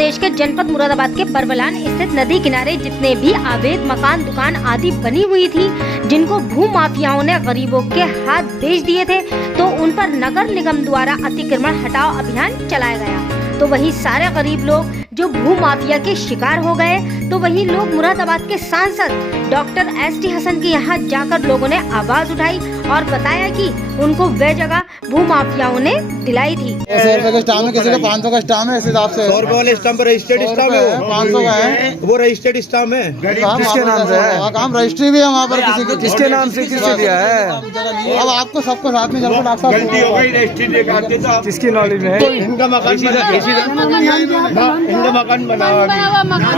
प्रदेश के जनपद मुरादाबाद के बरबलान स्थित नदी किनारे जितने भी अवैध मकान, दुकान आदि बनी हुई थी, जिनको भू माफियाओं ने गरीबों के हाथ बेच दिए थे, तो उन पर नगर निगम द्वारा अतिक्रमण हटाओ अभियान चलाया गया। तो वही सारे गरीब लोग जो भू माफिया के शिकार हो गए, तो वही लोग मुरादाबाद के सांसद डॉक्टर एस टी हसन के यहाँ जाकर लोगों ने आवाज उठाई और बताया कि उनको वह जगह भू माफियाओं ने दिलाई थी। 100 रुपए का स्टाम्प है, किसी का 500 का स्टाम्प है, इस हिसाब से 100 रुपए वाले स्टाम्प रजिस्टर्ड स्टाम्प है, 500 का है, वो रजिस्टर्ड स्टाम्प है। किसके नाम से है? काम रजिस्ट्री भी है वहाँ पर, किसी की किसके नाम से किससे दिया है? अब आपको सबको साथ में चलकर डॉक्टर गलती हो गई, रजिस्ट्री किसकी नॉलेज में है? इनका मकान बना हुआ है।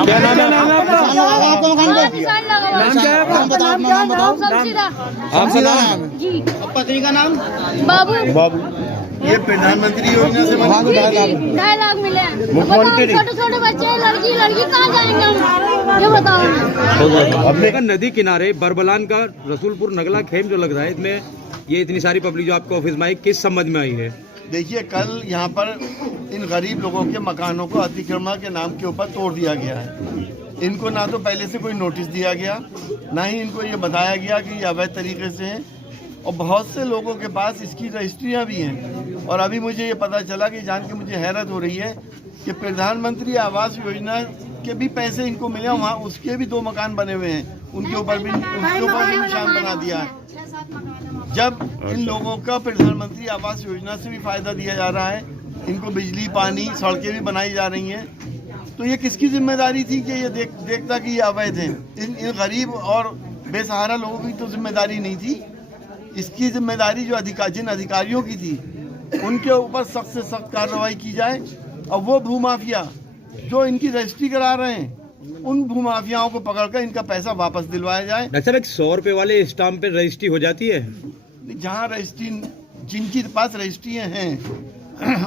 क्या नाम है आपका मकान का? नाम क्या है? नाम बताओ, अपना नाम बताओ। आपका नाम? पत्नी का नाम बाबू। ये प्रधानमंत्री योजना से हाँ, तो 2.5 लाख मिले। मुख्यमंत्री छोटे छोटे बच्चे, लड़की कहाँ जाएंगे हम, ये बताओ। अपने का नदी किनारे बरबलान का रसूलपुर नगला खेम जो लग रहा है, इसमें ये इतनी सारी पब्लिक जो आपके ऑफिस में आई, किस समझ में आई है? देखिए, कल यहाँ पर इन गरीब लोगों के मकानों को अतिक्रमण के नाम के ऊपर तोड़ दिया गया है। इनको ना तो पहले से कोई नोटिस दिया गया, ना ही इनको ये बताया गया कि ये अवैध तरीके से हैं, और बहुत से लोगों के पास इसकी रजिस्ट्रियाँ भी हैं। और अभी मुझे ये पता चला कि जान के मुझे हैरत हो रही है कि प्रधानमंत्री आवास योजना के भी पैसे इनको मिले, वहाँ उसके भी 2 मकान बने हुए हैं, उनके ऊपर भी निशान बना दिया है। जब इन लोगों का प्रधानमंत्री आवास योजना से भी फायदा दिया जा रहा है, इनको बिजली, पानी, सड़कें भी बनाई जा रही हैं, तो ये किसकी जिम्मेदारी थी कि ये देखता कि ये अवैध है? इन गरीब और बेसहारा लोगों की तो जिम्मेदारी नहीं थी। इसकी जिम्मेदारी जो जिन अधिकारियों की थी, उनके ऊपर सख्त से सख्त कार्रवाई की जाए, और वो भूमाफिया जो इनकी रजिस्ट्री करा रहे हैं, उन भूमाफियाओं को पकड़कर इनका पैसा वापस दिलवाया जाए। डॉक्टर साहब, 100 रुपए वाले स्टाम्प पे रजिस्ट्री हो जाती है? जहाँ रजिस्ट्री, जिनके पास रजिस्ट्रियाँ हैं,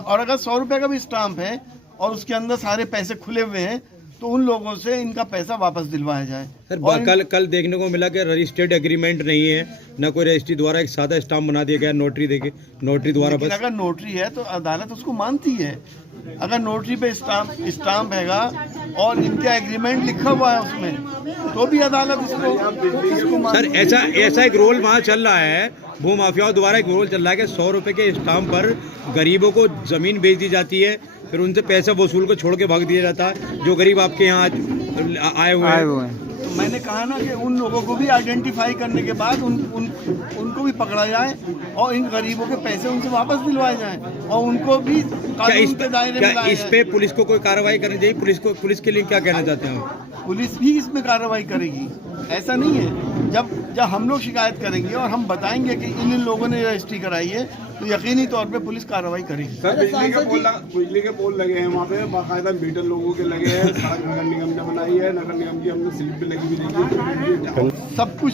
और अगर 100 रुपए का भी स्टाम्प है और उसके अंदर सारे पैसे खुले हुए हैं, तो उन लोगों से इनका पैसा वापस दिलवाया जाए। सर, कल देखने को मिला कि रजिस्टर्ड एग्रीमेंट नहीं है, न कोई रजिस्ट्री द्वारा एक सादा स्टाम्प बना दिया गया नोटरी द्वारा। बस अगर नोटरी है तो अदालत उसको मानती है। अगर नोटरी पे स्टाम्प हैगा और इनका एग्रीमेंट लिखा हुआ है उसमें, तो भी अदालत इसको सर, ऐसा एक रोल वहाँ चल रहा है, भू माफियाओं द्वारा एक रोल चल रहा है कि 100 रुपए के स्टाम्प पर गरीबों को जमीन बेच दी जाती है, फिर उनसे पैसा वसूल को छोड़ के भाग दिया जाता है, जो गरीब आपके यहाँ आए हुए हैं। तो मैंने कहा ना कि उन लोगों को भी आइडेंटिफाई करने के बाद उनको भी पकड़ा जाए, और इन गरीबों के पैसे उनसे वापस दिलवाए जाएं, और उनको भी कानून के दायरे में लाया जाए। इस पे पुलिस को कोई कार्रवाई करनी चाहिए? पुलिस के लिए क्या कहना चाहते हैं? पुलिस भी इसमें कार्रवाई करेगी, ऐसा नहीं है। जब हम लोग शिकायत करेंगे और हम बताएंगे कि इन लोगों ने रजिस्ट्री कराई है, तो यकीनी तौर पे पुलिस कार्रवाई करेगी। सर, बिजली के पोल लगे हैं वहाँ पे, बाकायदा मीटर लोगों के लगे हैं, सड़क नगर निगम ने बनाई है, नगर निगम की हमने स्लिप पे लगी हुई देखी, सब कुछ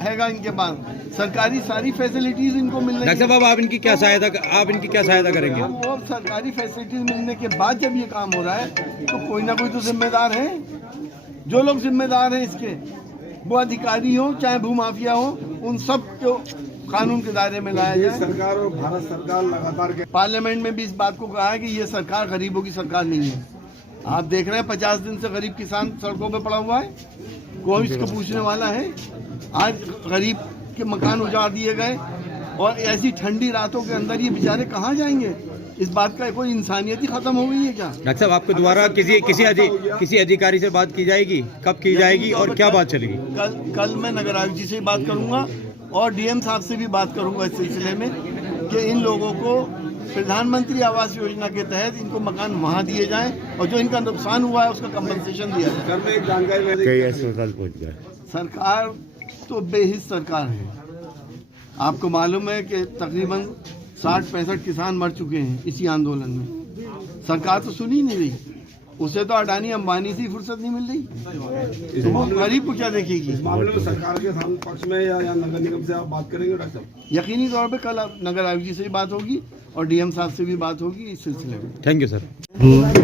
हैगा इनके पास, सरकारी सारी फैसिलिटीज इनको मिल रही है। डॉक्टर साहब, आप इनकी क्या सहायता करेंगे? वो सरकारी फैसिलिटीज मिलने के बाद जब ये काम हो रहा है, तो कोई ना कोई तो जिम्मेदार है। जो लोग जिम्मेदार हैं इसके, वो अधिकारी हो चाहे भूमाफिया हो, उन सब को कानून के दायरे में लाया जाए। सरकार और भारत सरकार लगातार पार्लियामेंट में भी इस बात को कहा है कि ये सरकार गरीबों की सरकार नहीं है। आप देख रहे हैं 50 दिन से गरीब किसान सड़कों पे पड़ा हुआ है, कोई इसको पूछने वाला है? आज गरीब के मकान उजाड़ दिए गए, और ऐसी ठंडी रातों के अंदर ये बेचारे कहाँ जाएंगे? इस बात का कोई इंसानियत ही खत्म हो गई है क्या? डॉक्टर साहब, आपके द्वारा किसी अधिकारी से बात की जाएगी? कब की जाएगी और क्या बात चलेगी? कल मैं नगर आयुक्त जी से बात करूंगा और डीएम साहब से भी बात करूंगा इस सिलसिले में, कि इन लोगों को प्रधानमंत्री आवास योजना के तहत इनको मकान वहाँ दिए जाएं, और जो इनका नुकसान हुआ है उसका कंपनसेशन दिया जाए। सरकार तो बेहिस सरकार है। आपको मालूम है कि तकरीबन 60-65 किसान मर चुके हैं इसी आंदोलन में। सरकार तो सुनी नहीं रही, उसे तो अडानी अंबानी से फुर्सत नहीं मिल रही, तो वो गरीब को क्या देखेगी? इस मामले में सरकार के पक्ष में या नगर निगम से आप बात करेंगे डॉक्टर साहब? यकीनी तौर पे कल नगर आयुक्त जी से भी बात होगी और डीएम साहब से भी बात होगी इस सिलसिले में। Thank you sir.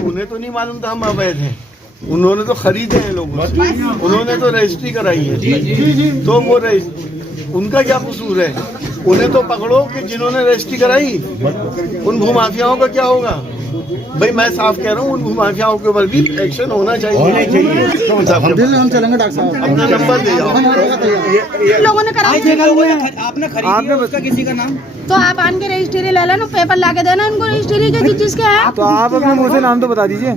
उन्हें तो नहीं मालूम था हम अवैध हैं, उन्होंने तो खरीदे हैं लोगों से, उन्होंने तो रजिस्ट्री कराई है, तो वो उनका क्या कसूर है? उन्हें तो पकड़ो कि जिन्होंने रजिस्ट्री कराई, उन भूमाफियाओं का क्या होगा? भाई मैं साफ कह रहा हूँ, उन भूमाफियाओं के ऊपर भी एक्शन होना चाहिए। हम चलेंगे डॉक्टर साहब, अपना नंबर दे जाओ। लोगों ने कराई आपने खरीदी है उसका किसी का नाम? तो आप आन के रजिस्ट्री ले लेना, पेपर ला के देना इनको रजिस्ट्री के जिसके है। तो आप अपने मुंह से नाम तो बता दीजिए।